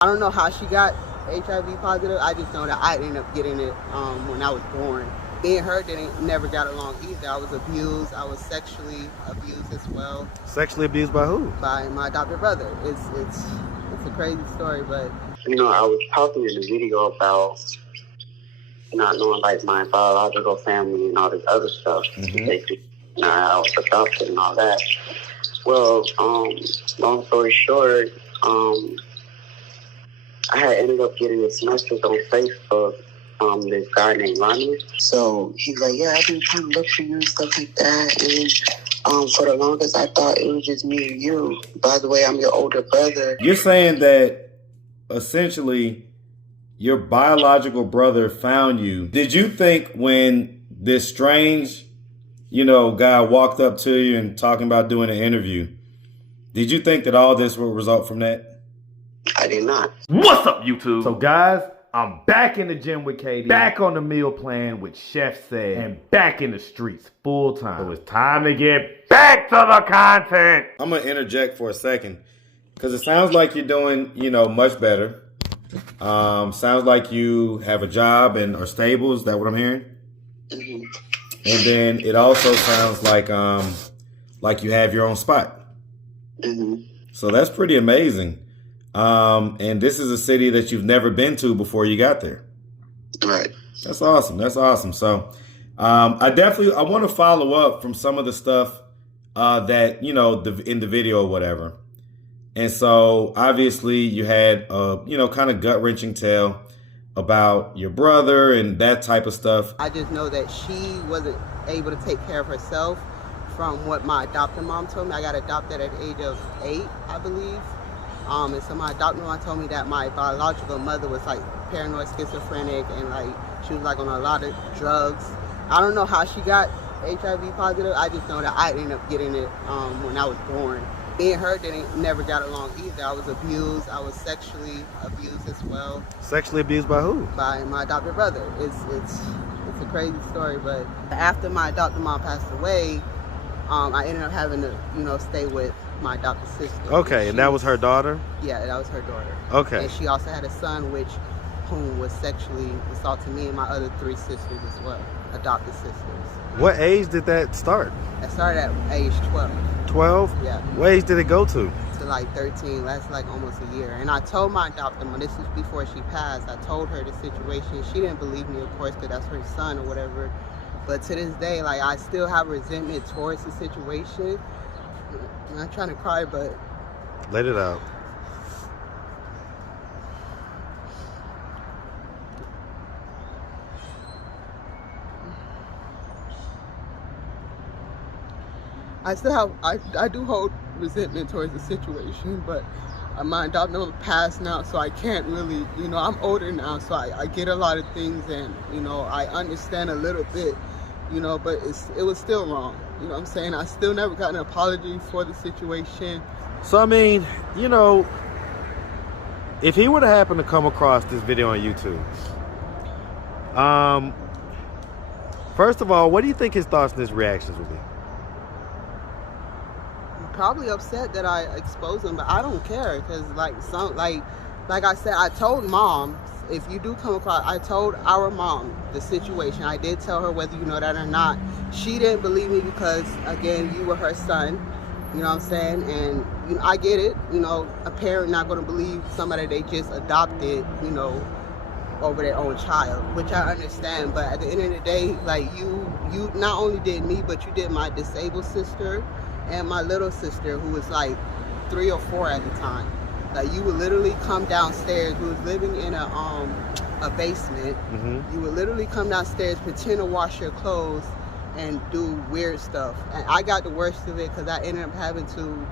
I don't know how she got HIV positive. I just know that I ended up getting it when I was born. Me and her never got along either. I was abused. I was sexually abused as well. Sexually abused by who? By my adopted brother. It's a crazy story, but I was talking in the video about not knowing like my biological family and all this other stuff. Mm-hmm. I was adopted and all that. Well, long story short, I had ended up getting this message on Facebook from this guy named Ronnie. So he's like, yeah, I've been trying to look for you and stuff like that. And for the longest, I thought it was just me and you. By the way, I'm your older brother. You're saying that essentially your biological brother found you. Did you think when this strange, guy walked up to you and talking about doing an interview, did you think that all this would result from that? I did not. What's up, YouTube? So guys, I'm back in the gym with Katie, back on the meal plan with Chef Said, and back in the streets full time. So it's time to get back to the content. I'm gonna interject for a second because it sounds like you're doing, much better. Sounds like you have a job and are stable. Is that what I'm hearing? Mm-hmm. And then it also sounds like you have your own spot. Mm-hmm. So that's pretty amazing. And this is a city that you've never been to before you got there. Right. That's awesome. That's awesome. So, I want to follow up from some of the stuff, that, in the video or whatever. And so obviously you had, kind of gut wrenching tale about your brother and that type of stuff. I just know that she wasn't able to take care of herself from what my adopted mom told me. I got adopted at the age of 8, I believe. And so my adopted mom told me that my biological mother was like paranoid schizophrenic and like she was like on a lot of drugs. I don't know how she got HIV positive. I just know that I ended up getting it when I was born. Me and her never got along either. I was abused. I was sexually abused as well. Sexually abused by who? By my adopted brother. It's a crazy story, but after my adopted mom passed away, I ended up having to, stay with my adopted sister. Okay, and that was her daughter? Yeah, that was her daughter. Okay. And she also had a son, whom was sexually assaulting me and my other 3 sisters as well, adopted sisters. What age did that start? It started at age 12. 12? Yeah. What age did it go to? To like 13, that's like almost a year. And I told my adopted mom, this was before she passed, I told her the situation. She didn't believe me, of course, because that's her son or whatever. But to this day, like, I still have resentment towards the situation. I'm not trying to cry, but... Let it out. I do hold resentment towards the situation, but my adopted mom passed now, so I can't really, I'm older now, so I get a lot of things and, I understand a little bit, but it was still wrong. You know what I'm saying? I still never got an apology for the situation. So, I mean, if he were to happen to come across this video on YouTube, first of all, what do you think his thoughts and his reactions would be? Probably upset that I exposed him, but I don't care because like I said, I told mom, if you do come across, I told our mom the situation. I did tell her whether you know that or not. She didn't believe me because again, you were her son, you know what I'm saying? And I get it, a parent not going to believe somebody they just adopted, over their own child, which I understand. But at the end of the day, like you not only did me, but you did my disabled sister and my little sister, who was like 3 or 4 at the time. Like, you would literally come downstairs. We was living in a basement. Mm-hmm. You would literally come downstairs, pretend to wash your clothes, and do weird stuff. And I got the worst of it because I ended up having to.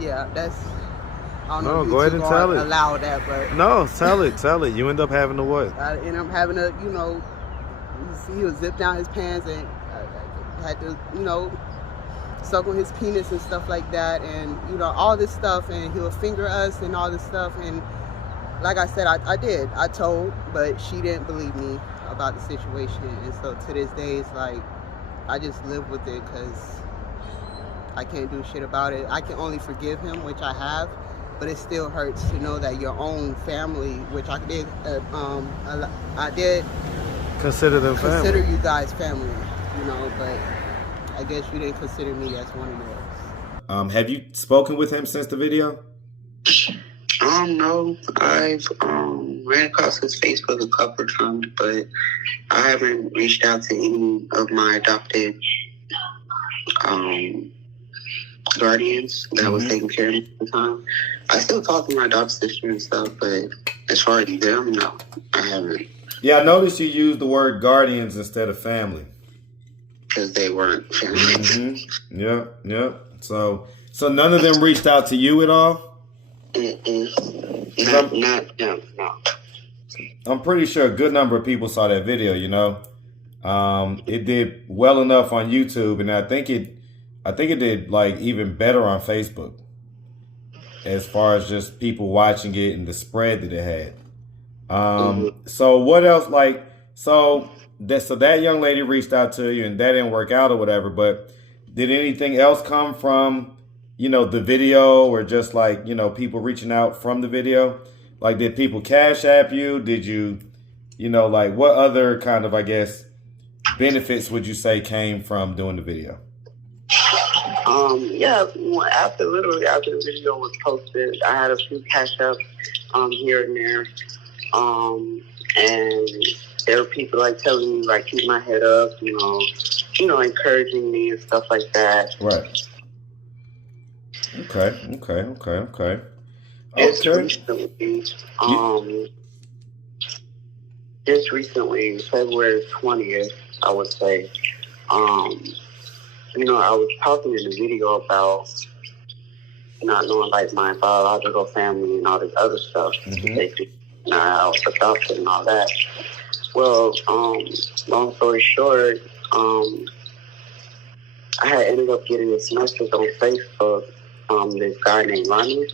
Yeah, that's. I don't know if go ahead and tell it. Allow that, but no, tell it. You end up having to what? I ended up having to, he would zip down his pants and. Had to, suck on his penis and stuff like that, and all this stuff, and he would finger us and all this stuff. And like I said, I told, but she didn't believe me about the situation. And so to this day, it's like I just live with it because I can't do shit about it. I can only forgive him, which I have, but it still hurts to know that your own family, which I did, I did consider them family. Consider you guys family, you know, but I guess you didn't consider me as one of yours. Have you spoken with him since the video? No. I've ran across his Facebook a couple of times, but I haven't reached out to any of my adopted guardians that was taking care of me at the time. I still talk to my adopted sister and stuff, but as far as them, no, I haven't. Yeah, I noticed you used the word guardians instead of family. Because they weren't family. Mm-hmm. Yeah. So none of them reached out to you at all? No. I'm pretty sure a good number of people saw that video, you know. It did well enough on YouTube, and I think it did like even better on Facebook as far as just people watching it and the spread that it had. So what else, like, so that young lady reached out to you and that didn't work out or whatever, but did anything else come from, you know, the video, or just like, you know, people reaching out from the video? Like, did people cash app you? Did you, you know, like, what other kind of, I guess, benefits would you say came from doing the video? Yeah, after the video was posted, I had a few cash ups here and there. And there were people like telling me, like, keep my head up, you know, encouraging me and stuff like that. Right. Okay. Just recently, February 20th, I would say, you know, I was talking in the video about not knowing, like, my biological family and all this other stuff. I was adopted and all that. Well, long story short, I had ended up getting this message on Facebook from this guy named Lonnie.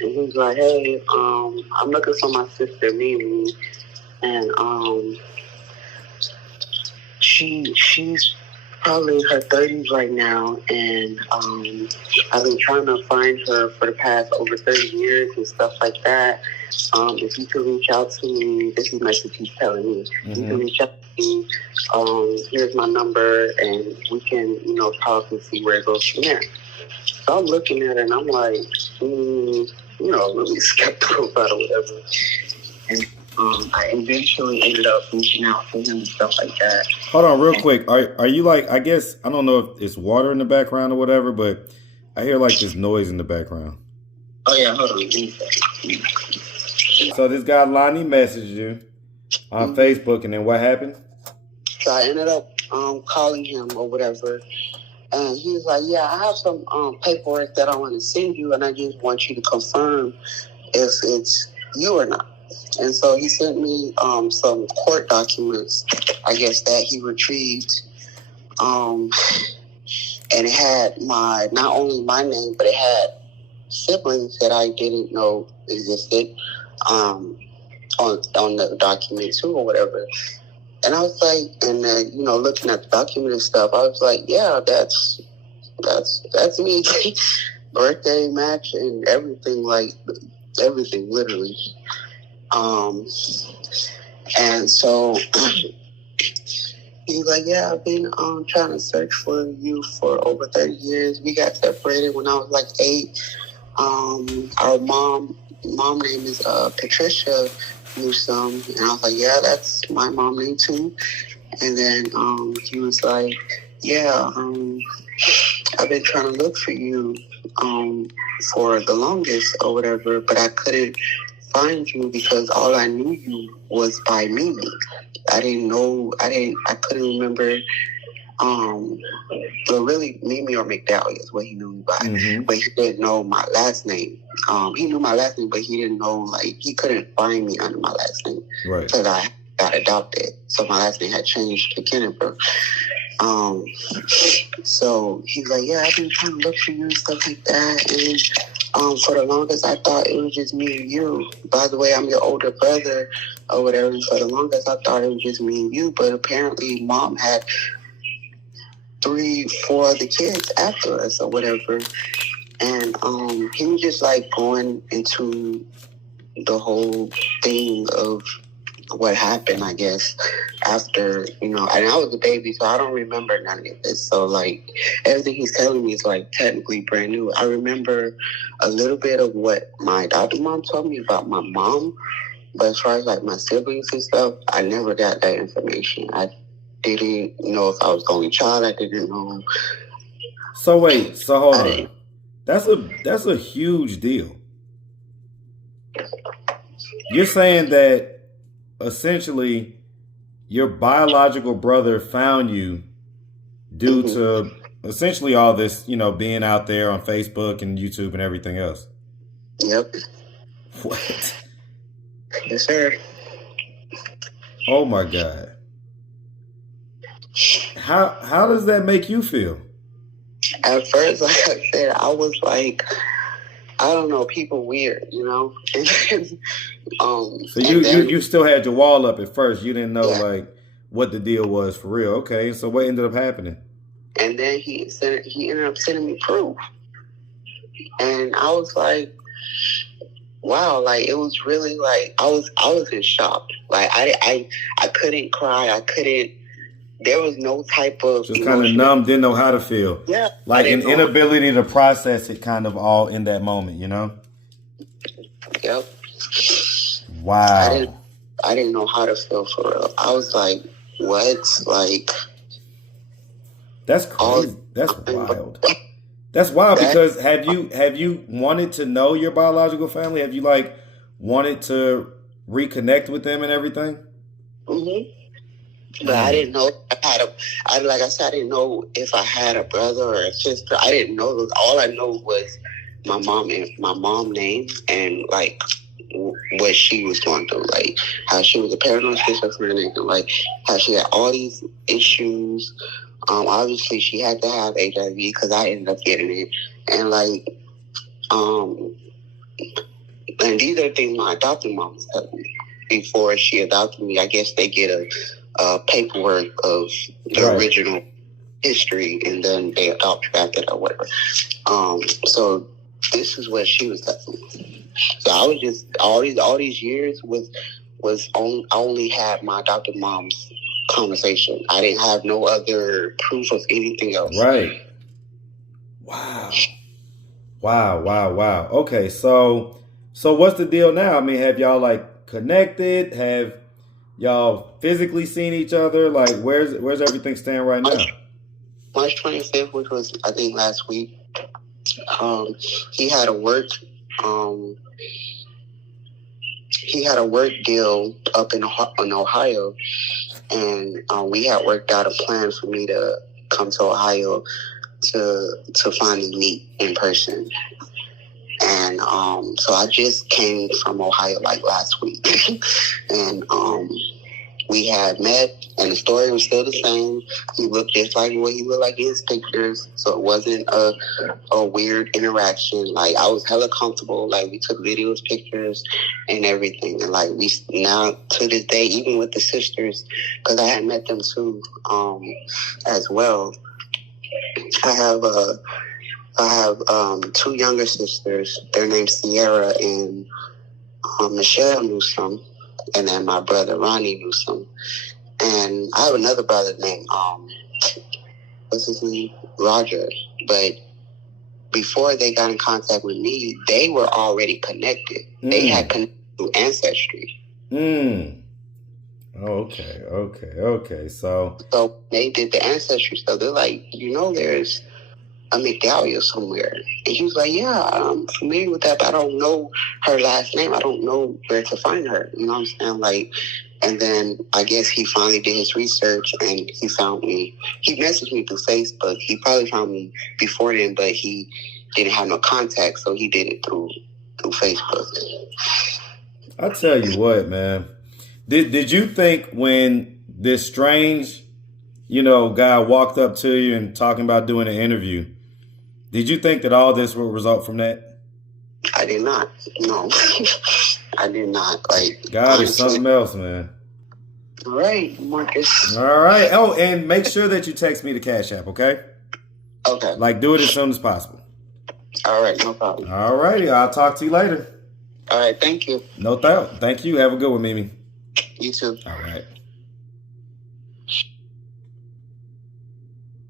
And he was like, hey, I'm looking for my sister, Mimi. And she's probably in her 30s right now, and I've been trying to find her for the past over 30 years and stuff like that. If you could reach out to me, this is message he's telling me. You can reach out to me. Here's my number, and we can, you know, talk and see where it goes from there. So I'm looking at it, and I'm like, you know, really skeptical about it or whatever. And I eventually ended up reaching out to him and stuff like that. Hold on real quick. Are you like, I guess, I don't know if it's water in the background or whatever, but I hear like this noise in the background. Oh, yeah, hold on. So this guy Lonnie messaged you on Facebook, and then what happened? So I ended up calling him or whatever, and he was like, yeah, I have some paperwork that I want to send you, and I just want you to confirm if it's you or not. And so he sent me some court documents, I guess, that he retrieved. And it had not only my name, but it had siblings that I didn't know existed on the document too or whatever. And I was like, and then, you know, looking at the document and stuff, I was like, yeah, that's me. Birthday match and everything, like everything, literally. And so he's like, yeah, I've been trying to search for you for over 30 years. We got separated when I was like 8. Our mom name is Patricia Newsome, and I was like, yeah, that's my mom name too. And then he was like, yeah, I've been trying to look for you for the longest or whatever, but I couldn't find you because all I knew you was by Mimi. I couldn't remember, but really Mimi or McDowell is what he knew me by, but he didn't know my last name. He knew my last name, but he didn't know, like, he couldn't find me under my last name. Right. Because I got adopted. So my last name had changed to Kennebrook. So he's like, yeah, I've been trying to look for you and stuff like that. And for the longest, I thought it was just me and you. By the way, I'm your older brother or whatever. And for the longest, I thought it was just me and you. But apparently, Mom had 3-4 other kids after us or whatever. And he was just like going into the whole thing of what happened, I guess, after, and I was a baby, so I don't remember none of this. So, like, everything he's telling me is, like, technically brand new. I remember a little bit of what my adopted mom told me about my mom, but as far as, like, my siblings and stuff, I never got that information. I didn't know if I was the only child. I didn't know. So, wait, so hold on. That's a huge deal. You're saying that essentially your biological brother found you due to essentially all this, being out there on Facebook and YouTube and everything else. Yep. What? Yes, sir. Oh my God. How does that make you feel? At first, like I said, I was like, I don't know, people weird, So you still had your wall up at first. You didn't know like what the deal was for real. Okay, so what ended up happening? And then he ended up sending me proof, and I was like, wow, like it was really like I was in shock. Like I couldn't cry. I couldn't. There was no type of just kind of numb, didn't know how to feel. Yeah, like an inability to process it, kind of all in that moment, Yep. Wow. I didn't know how to feel for real. I was like, what? Like, that's crazy. That's wild. That's wild because have you wanted to know your biological family? Have you like wanted to reconnect with them and everything? Mm-hmm. But I didn't know like I said, I didn't know if I had a brother or a sister. I didn't know those. All I know was my mom and my mom's name and like what she was going through, like how she was a paranoid schizophrenic and like how she had all these issues. Obviously she had to have HIV because I ended up getting it, and like and these are things my adopted mom was telling me before she adopted me. I guess they get a paperwork of the original history, and then they adopt you after that or whatever. So this is what she was telling me. So I was just all these years I only had my adopted mom's conversation. I didn't have no other proof of anything else. Right. Wow. Okay, so what's the deal now? I mean, have y'all like connected? Have y'all physically seen each other? Like, where's everything stand right now? March 25th, which was I think last week. He had a work deal up in Ohio, and we had worked out a plan for me to come to Ohio to finally meet in person. And so I just came from Ohio like last week, and we had met, and the story was still the same. He looked just like what he looked like in his pictures, so it wasn't a weird interaction. Like I was hella comfortable. Like we took videos, pictures, and everything. And like we now to this day, even with the sisters, because I had met them too, as well. I have two younger sisters. Their name's Sierra and Michelle Newsom. And then my brother, Ronnie Newsom. And I have another brother named, what's his name? Roger. But before they got in contact with me, they were already connected. They had connected through Ancestry. Okay. So they did the Ancestry stuff. They're like, there's a medallion somewhere. And he was like, yeah, I'm familiar with that, but I don't know her last name. I don't know where to find her. You know what I'm saying? Like, and then I guess he finally did his research and he found me. He messaged me through Facebook. He probably found me before then, but he didn't have no contact, so he did it through Facebook. I tell you what, man. Did you think when this strange, guy walked up to you and talking about doing an interview, did you think that all this will result from that? I did not. No, I did not. Like God is something else, man. All right, Marcus. All right. Oh, and make sure that you text me the Cash App, okay? Okay. Like, do it as soon as possible. All right, no problem. All righty. I'll talk to you later. All right, thank you. No doubt. Thank you. Have a good one, Mimi. You too. All right.